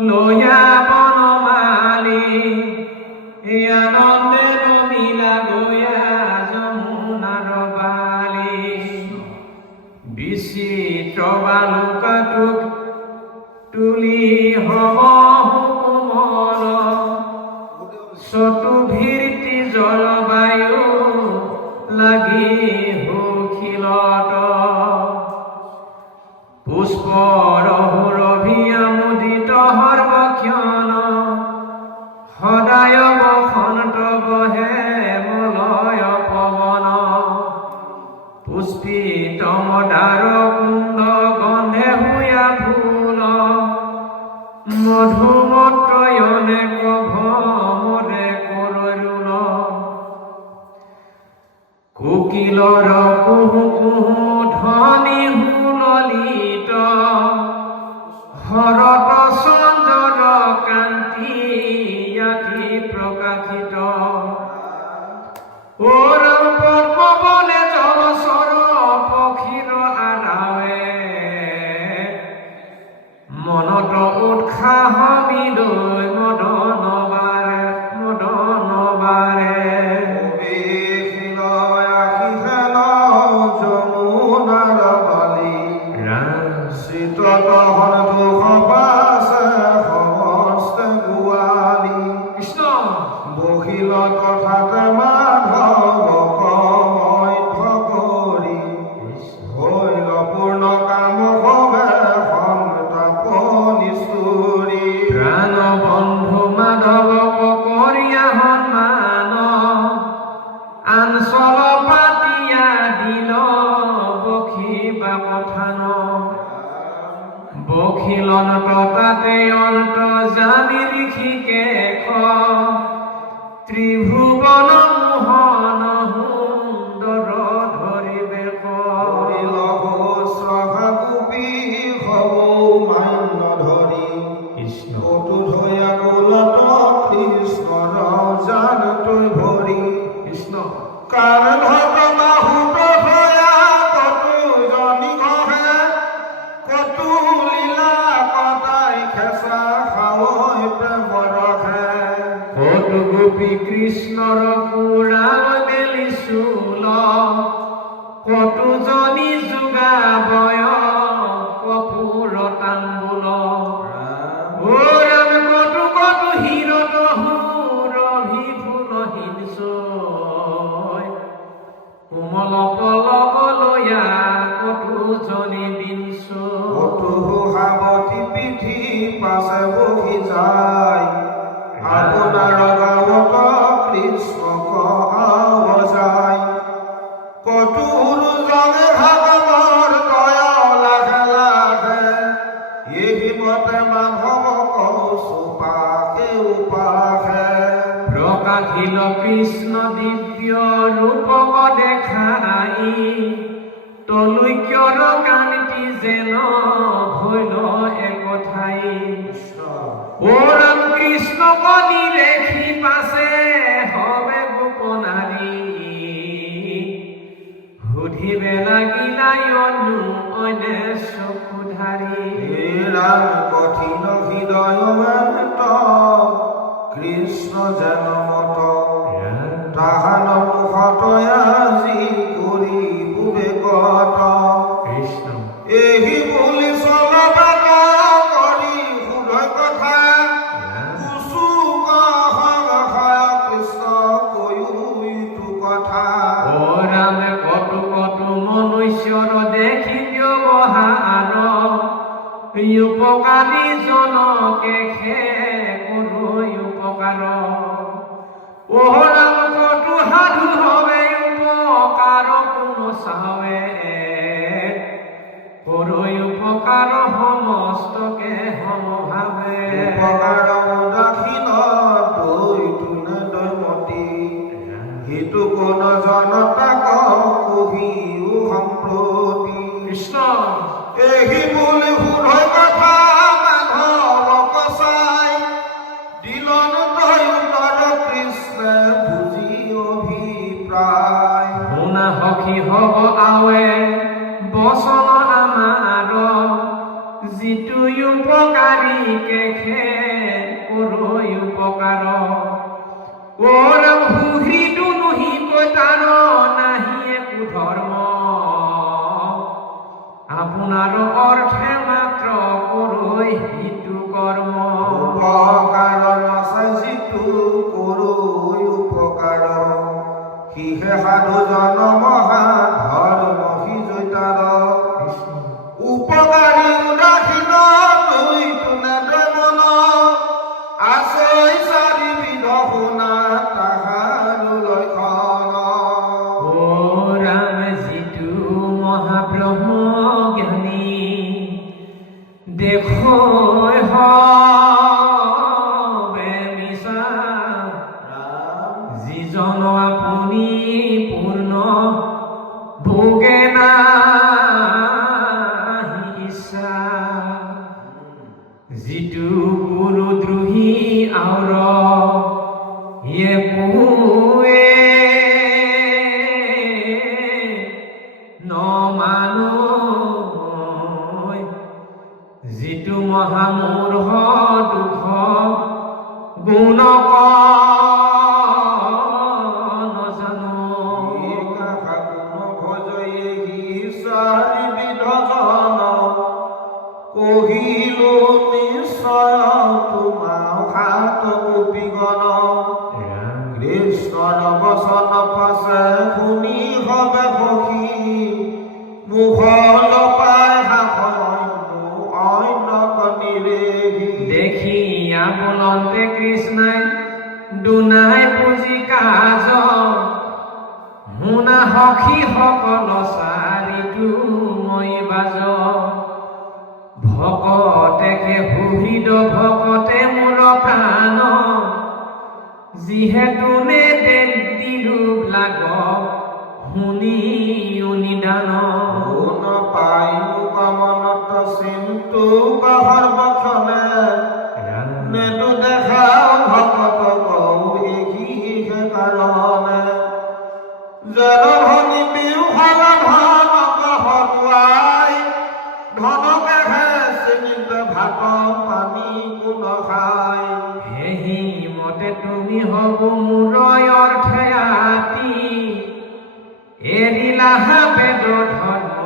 লয়া বনমালী আনন্দে নমিলা গয়া যমুনাৰ বালি বিচিত্ৰ বালুকাটোক তুলি হব হুকুমল চতুৰ্ভীতি জলবায়ু লাগি হুখিলত পুষ্পৰ সুৰভিয়ামুদিত সৰ্বক্ষণ সদায় বসন্ত বহে মলয় পৱন পুষ্পিত মদাৰ কুণ্ড গন্ধে হুয়া ফুল মধুমত্ৰয়নে ভ্ৰমৰে কৰৰুল কোকিলৰ কুহু কুহু ধ্বনি হুললিত হৰত চন্দ্ৰৰ কান্তি আখি প্ৰকাশিত ওৰম পদ্মবনে জলচৰ পক্ষীৰ আৰাৱে মনত উৎসাহ মিলৈ মদন বাৰে বহিল তথাৎ মাধৱ কৰি হৈল পূৰ্ণ কাম হবে সন্তাপ নিষ্ঠুৰী প্ৰাণ বন্ধু মাধৱক কৰিয়া সন্মান আঞ্চল পাতিয়া দিল বখিবা কথান বখিলন তাতে অন্ত জানি ঋষিকেশ ত্ৰিভুৱন মোহন সুন্দৰ ধৰিবে গোপী হবৌ মান্য ধৰি কৃষ্ণ ধয়া কুলত কৃষ্ণৰ জান তৈ ভৰি কৃষ্ণ কাৰ ঘটনা হুত ভয়া কতু জনি ঘহে কতু লীলা কটাই খেঁচা খাৱৈ প্ৰেম ৰখে কতু গোপী কৃষ্ণৰ পুৰাণ মেলি চুল কতু জনি যোগাবয় কপুৰ তাম্বুল ও ৰাম কতু কতু হীৰত সুৰভি ফুলহীন চৈ কোমল পলক লয়া কতু জনি বিঞ্চু কতু সাৱতী পিঠি পাছে বহি যায় আপোনাৰ গাঁৱত কৃষ্ণক আৱজায় কতোৰ জনে ভাগৱৰ দয়া লাখে লাখে এই মতে মাধৱক চুপাকে উপাসে প্ৰকাশিল কৃষ্ণ দিব্য ৰূপক দেখাই তলৈক্যৰ কান্তি যেন হৈল একঠাই ও ৰাম কৃষ্ণক নিৰেখি পাছে হবে গোপনাৰী সুধিবে লাগিলা অনু অনে চকুধাৰী ৰাম কঠিন হৃদয় কৃষ্ণ যেন মত তাহান মুখত আজি কৰি বুবে কত কৃষ্ণ এহি বুলি চলবাত কৰি সুধ কথা কৃষ্ণ কৈতো কথা ও ৰাম কতু কতু মনুষ্যৰ দেখি ব্যৱহাৰ উপকাৰী জনকে কৰো উপকাৰ ও ৰাম কতু সাধু হবে উপকাৰ কোনো চাৱে কৰো উপকাৰ সমস্তকে সমভাৱে উপকাৰ উদাসীন দৈতু দৈমতী হিতু কোন জনতাক কহিও সম্প্ৰতি কৃষ্ণ এহি বুলি সুধৈ কথা মাধৱক চাই দিলন তই উত্তৰ কৃষ্ণে বুজি অভিপ্ৰায় শুনা সখী হব আৱে বচন আমাৰ যিটো উপকাৰী কেখে যিটো কৰ্ম উপকাৰ নচাই যিটো কৰো উপকাৰ সিহে সাধু জনমহা ধৰ্ম সি জৈতাৰ উপকাৰী উদাসীন তৈতো নেদে মন আছৈ চাৰিবিধ শুনা তাহাৰ লক্ষণ ও ৰাম যিটো মহাব্ৰহ্ম জ্ঞানী দেখৈ হবে মিছা যিজন আপুনি পূৰ্ণ ভোগে নাহি ইচ্ছা যিটো গুৰুদ্ৰোহী আউৰ একোৱে নমানৈ যিটো মহামূঢ় দুখ গুণ নজানো কহিলো নিশ্চয় তোমাৰ হাত গোপীগণ কৃষ্ণৰ বচন পাছে শুনি হবে সখী মুখল পাই অন্য কনিৰেহি দেখিয়া বলন্তে কৃষ্ণাই দুনাই পুঁজি কাজ শুনা সখী সকল চাৰিটো মই বাজ ভকতে সুহৃদ ভকতে মোৰ প্ৰাণ যিহেতু নে দিলো লাগ শুনি নিদান গুণ পাই মুকমনত চিন্তু কহৰ বখনে নেদু দেখাও ভকত কৌ এহিহে কাৰণে যেন ভনি বিহল ধন কহতুৱাই ধনকে হে চিনিতে ভাত পানী কোন খাই হেহি মতে তুমি হব মোৰ অৰ্থে আতি এৰিলা বেদ ধৰ্ম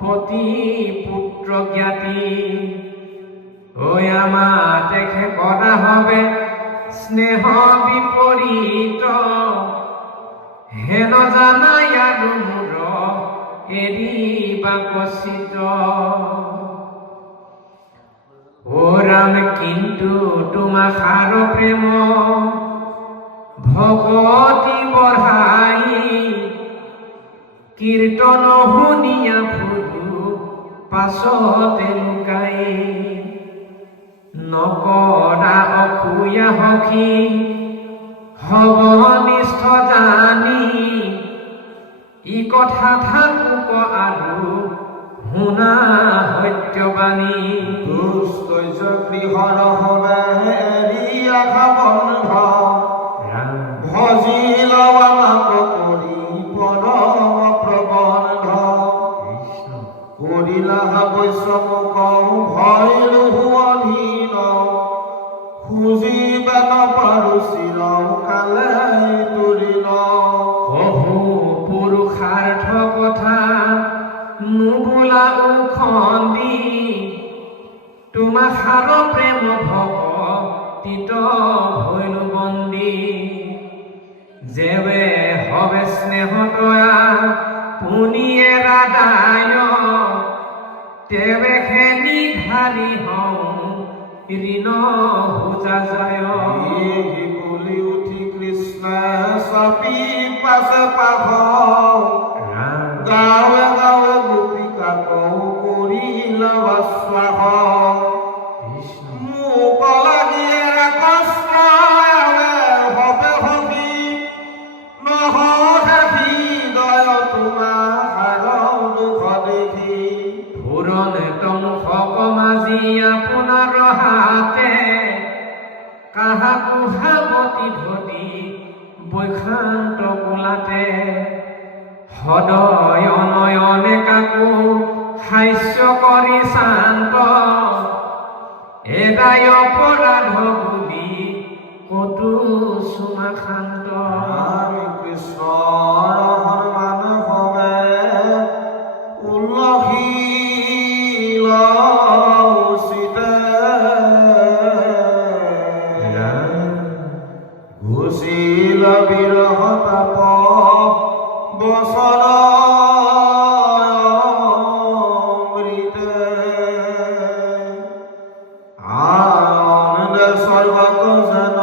পতি পুত্ৰ জ্ঞাতি ঐ আমাৰ দেখে কৰা হবে স্নেহ বিপৰীত হেন জানাই আৰু মোৰ এৰিবা কচিত ও ৰাম কিন্তু তোমা সাৰ প্ৰেম ভগতি বঢ়াই কীৰ্তন শুনিয়া ফুৰু পাছতে লুকাই নকৰা অসূয়া সখী হব নিষ্ঠ জানি ই কথা থাকুক আৰু শুনা সত্যবাণী দুষ্টৈজ গৃহৰ হবে এৰি আশা বন্ধ ভজি লৱানক কৰি পৰম প্ৰবন্ধ কৰিলা বৈষ্ণৱক ভয় অধীন খুজিবা নপাৰো চিৰ কালে তুৰিল কহু পুৰুষাৰ্থ কথা নুবোলা উখন্দি তোমা সাৰ প্ৰেম ভকতিত ভৈলো বন্দী যেবে হবে স্নেহ দয়া পুনিয়ে ৰাদায় তেবে খেনি ধাৰি হওঁ ঋণ বুজা যায় এই বুলি উঠি কৃষ্ণে চাপি পাছে পাঘ গাঁৱে গাঁৱে গোপিকা কৌ কৰিলা বাস্বাহ মোক লাগিয়ে কষ্ট হবে সখী নহহে হৃদয় তোমাৰ হাৰ দুখ দেখি পুৰণ তমুখক মাজি আপোনাৰ হাতে কাহাকো সাৱতি ধতি বৈখান্ত কোলাতে সদয় অনয়নে কাকো হাস্য কৰি শান্ত এদায় অপৰাধ বুলি কতো চুমা শান্ত আমি কৃষ্ণৰ সন্মান হবে উলসিল উচিতে স্বর্গত যেন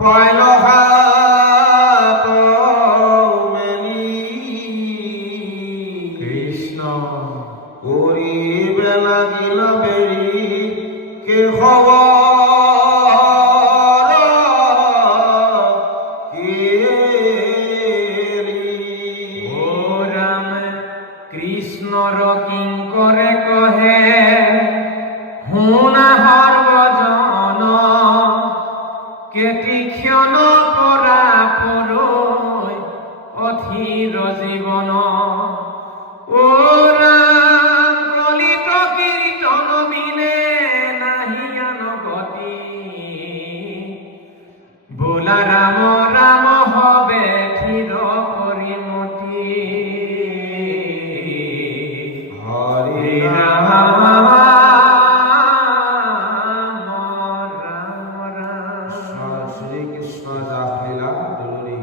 পাইল হাত মেলি কৃষ্ণ করিবে লাগিল বেরি কে খবর ও রাম কৃষ্ণর কিঙ্করে কহে হুনা হর্বজন কেটি ক্ষণ পরা পরৈ অধীর জীবন ও রাম কলিত কীর্তন বিনে নাহিয়ান গতি বোলা রাম রাম হবে ধীর পরিমতি হরে রাম রাম রাম রাম শ্রীকৃষ্ণ জাহলীলা দুলুরি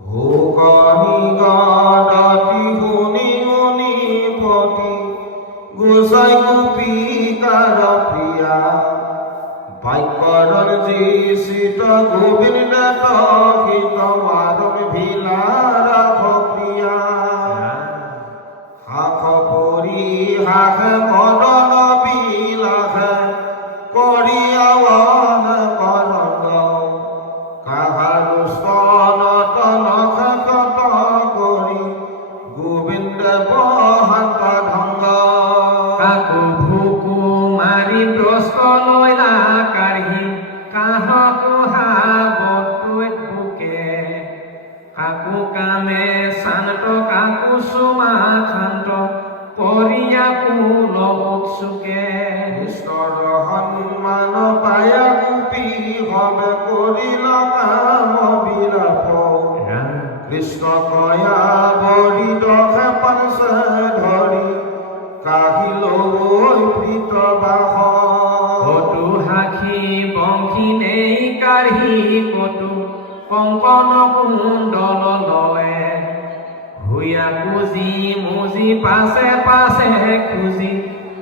হো কানি গাডাতি হুনি মুনি পতি গোসাই গোপিকার প্রিয়া বাক্যরণ জি সীত গোবিন্দ হিত মারম ভিলা রাখ প্রিয়া হাখ পরি হাখ মদন বিলাস করিয়াওয়ান করঙ্গ কাহারু স্তনত নখ কত করি গোবিন্দ বহান্ত ঢঙ্গ কাকু ভুকু মারি প্রস্ত লইলা কাঢ়ি কাহকু হাবতুত বুকে কাকু কামে শান্ত কাকু সুমা শান্ত পৰিয়া কুল উৎসুকে ঈশ্বৰ সন্মান পায়া গোপী হবে কৰিল কাম বিলাপ কৃষ্ণ কয়া বৰি দখে পাছে ধৰি কাহিল প্ৰীত বাস কটু হাখি বংশী নেই কাঢ়ি কটু কঙ্কন কুণ্ডল লয়ে ভূয়া কুজি মুজি পাছে পাছে খুজি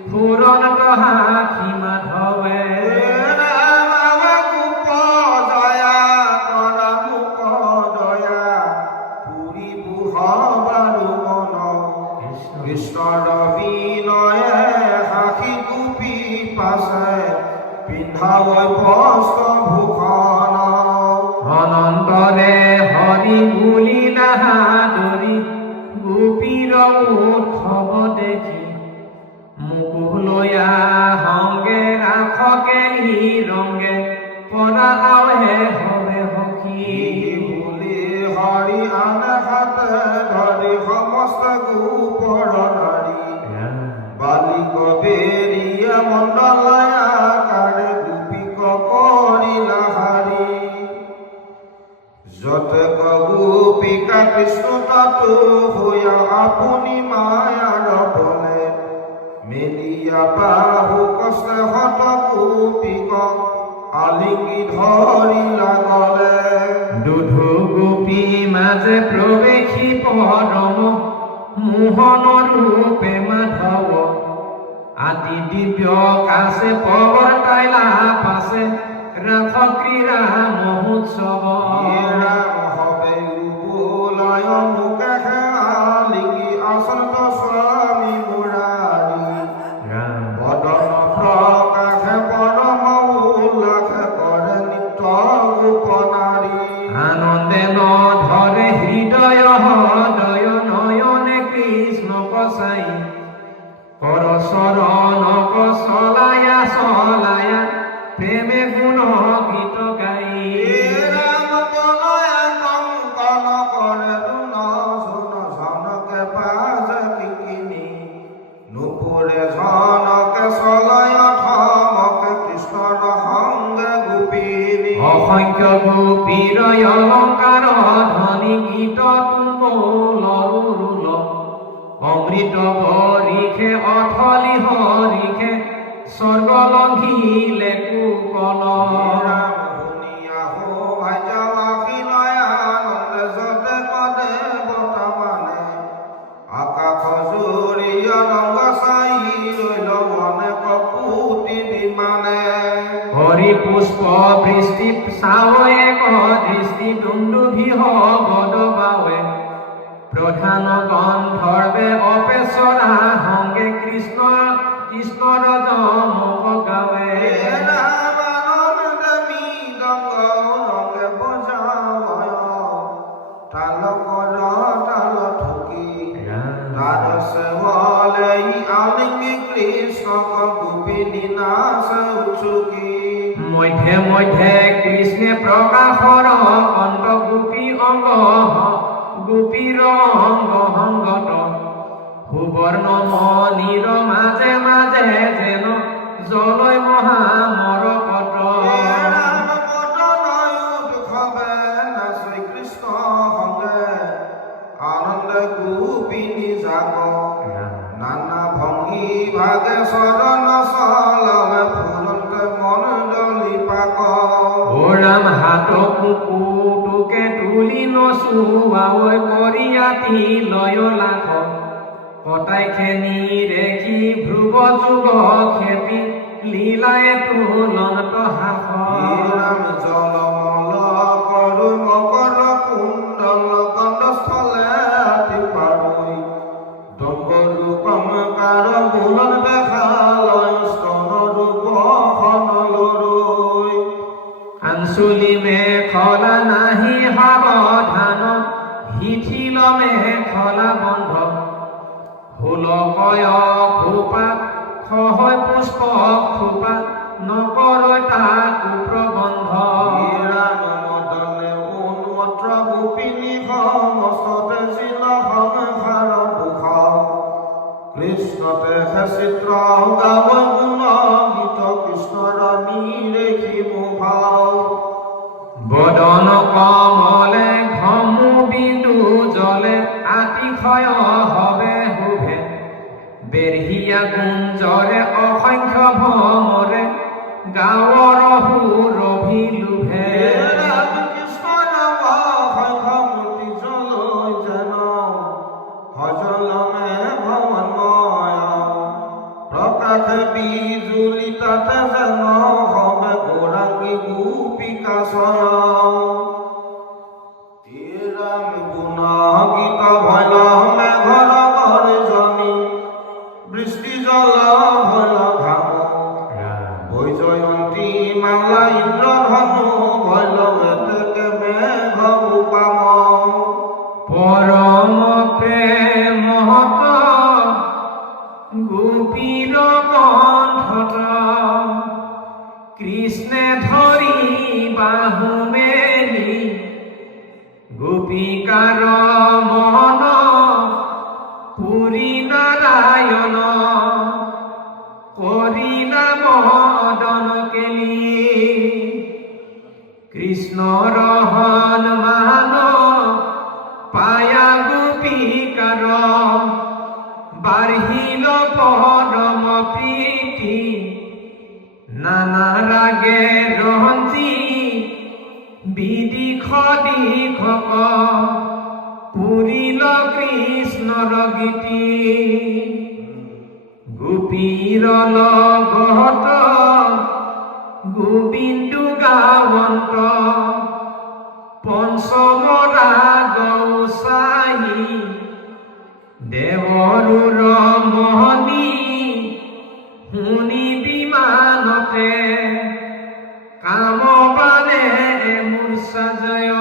ফুৰণ হাখি মাধৱে কৃষ্ণৰ বিনয়ে সাখি গোপী পাছে পিন্ধাবৈ বস্ত্ৰ ভূষণ অনন্তৰে হৰি বুলি লাহাদৰি গোপীৰ উৎসৱ দেখি মুকুলয়া সংগে ৰাখকে ই ৰংগে পৰা আৱে হবে সখী বুলি হৰি আন হাতে ধৰি সমস্ত গোপৰ নাৰী বালিক বেৰিয়া মণ্ডলয়া কাৰে গোপীক কৰিলা হাৰি যতে গোপিকা কৃষ্ণ তাতো হৈয়া আপুনি মায়াৰ বলে মেলিয়া বাহু কষ্টে হত গোপীক আলিঙ্গি ধৰিলা গলে দুধু গোপী মাজে প্ৰৱেশী পৰম মোহন ৰূপে মাধৱ আদি দিব্য কাছে পৱৰ্তাইলা পাছে ৰাস ক্ৰীড়া মহোৎসৱ ৰাম হবে উপলয় মুখে আলিঙ্গি আচন্ত স্বামী মুৰাৰী বদন প্ৰকাশে পৰম উল্লাসে কৰে নিত্য গোপনাৰী আনন্দে ন ধৰে হৃদয় হৃদয় নয়নে কৃষ্ণ কসাই কৰ চৰণক চলায়া চলায়া প্ৰেমে গুণ গীত গাই ৰাম বলয় কংকন কৰে দুন সুন ঝনকে পাজে কিকিনি নুপুৰে ঝনকে চলয় থমকে কৃষ্ণৰ সংগে গোপিনী অসংখ্য গোপীৰ অলংকাৰ ধ্বনি গীত তুমল অমৃত বৰিষে অথলি হৰিষে স্বৰ্গ লংঘিলে কুকল ৰাম শুনিয়া হো ভাগ্য আখিলয় আনন্দে যতে পদে বৰ্তমানে আকাশ জুৰিয়া ৰংগ চাই ৰৈল মনে কপুতি বিমানে হৰি পুষ্প বৃষ্টি চাৱে দৃষ্টি দুন্দুভি হবদ বাৱে প্ৰধান গন্ধৰ্বে অপেচৰা সংগে কৃষ্ণৰ জমক গাৱে মধ্যে মধ্যে কৃষ্ণে প্ৰকাশৰ অন্ত গোপী অংগ গোপীৰ অংগ সংগত সুবৰ্ণ মণিৰ মাজে মাজে যেন জলয় মহামৰকত নানা ভঙ্গি ভাগে শৰণ চলাবে ফুলন্তে মন জলি পাক ওৰাম হাত কুকুটোকে তুলি নচুৱাই কৰিয়াতি লয় লাখ কটাই খেনি ৰেখি ধ্ৰুৱ যুগ খেপি লীলাই তুলন্ত হাস ৰাম জলমল কৰো মকৰ কুণ্ডল কণ্ঠস্থলে আতি পাৰৈ দম্বৰূপম কাৰ বুলন দেখা লয় স্তন ৰূপ খনলৰৈ আঞ্চলি মেখলা নাহি সাৱধান শিথিল মেখলা বন্ধ হুলকয় খোপা সহয় পুষ্প খোপা নকৰৈ তাকো প্ৰবন্ধ ৰাম মদনে উন্মত্ৰ গোপিনী সমস্ততে জিল সংসাৰ দুখ কৃষ্ণতে হে চিত্ৰ গাব গুণ গীত কৃষ্ণৰ নিৰেখি মুখ বদন কমলে ঘমু বিন্দু জলে আতিশয় হবে শুভে বেৰহিয়া গুঞ্জৰে অসংখ্য ভ্ৰমৰে গাঁৱৰ সুৰভি লোভে কৃষ্ণ নাম সংখ্য মূৰ্তি জলৈ যেন ভজলমে ভৱনময় প্ৰকাশ বিজুলি তাতে যেন হবে গৌৰাঙ্গী গোপিকা ছয় ৰাম গুণ গীত ভয় মেঘৰ গৰ্জনী বৃষ্টি জল ভয় ঘাম বৈজয়ন্তী মালা ইন্দ্ৰধনু ভৈল এতেকে মেঘ উপাম পৰম প্ৰেমহত গোপীৰ কণ্ঠত কৃষ্ণে ধৰি বাহু মেলি গোপিকাৰ মন পুৰী নাৰায়ণ কৰিলা মদন কেলি কৃষ্ণৰ সন্মান পায়া গোপিকাৰ বাঢ়িল পৰম প্ৰীতি নানা ৰাগে ৰঞ্জি বিদিশ দিশক পুৰিল কৃষ্ণৰ গীতি গোপীৰ লগত গোবিন্দু গাৱন্ত পঞ্চম ৰাগ চাহি দেৱৰুৰ মোহনী শুনি বিমানতে কামবানে মূৰ্ছা জয়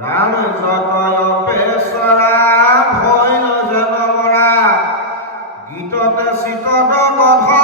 ৰাম যতয় পেশৰা ভৈল যেন মৰা গীততে শীতত গধ